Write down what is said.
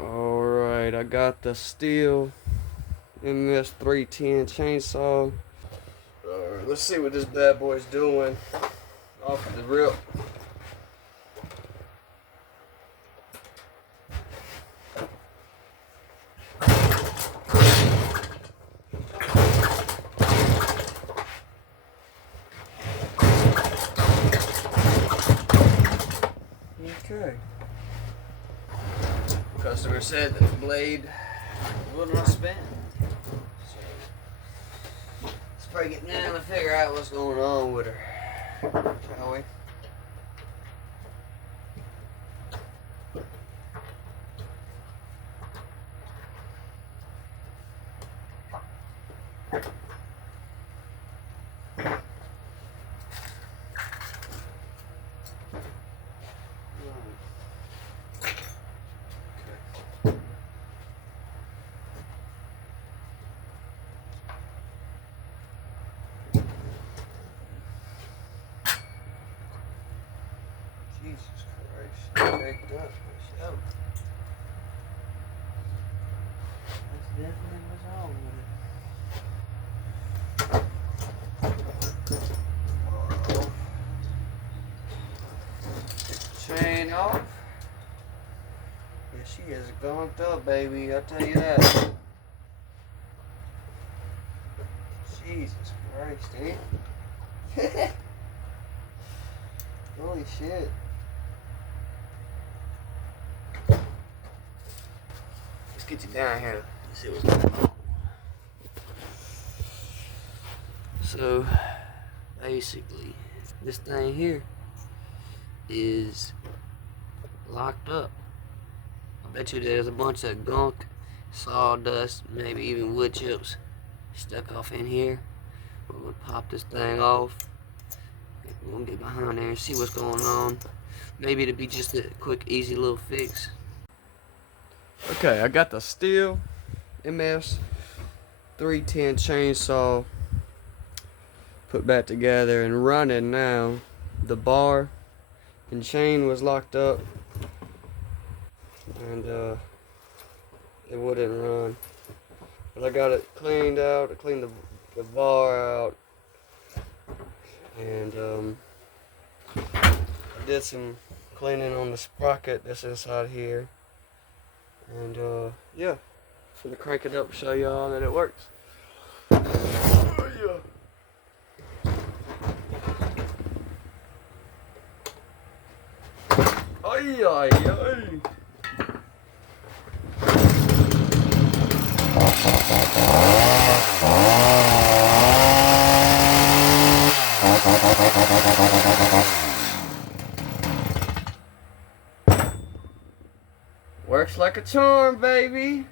Alright, I got the Stihl MS310 chainsaw. Alright, let's see what this bad boy's doing off the rip. Okay. Customer said that the blade would not spin. So let's break it down and figure out what's going on with her, shall we? Jesus Christ, picked up myself. That's definitely what's wrong with it. Chain off. Yeah, she is gunked up, baby, I tell you that. Jesus Christ, eh? Holy shit. Let's get you down here. Let's see what's going on. So, basically, this thing here is locked up. I bet you there's a bunch of gunk, sawdust, maybe even wood chips stuck off in here. We're gonna pop this thing off. We're gonna get behind there and see what's going on. Maybe it'll be just a quick, easy little fix. Okay, I got the Stihl MS310 chainsaw put back together and running now. The bar and chain was locked up and it wouldn't run. But I got it cleaned out. I cleaned the bar out, and I did some cleaning on the sprocket that's inside here. And yeah, I'm gonna crank it up and show y'all that it works. Oh yeah. Ay, ay, ay. Works like a charm, baby.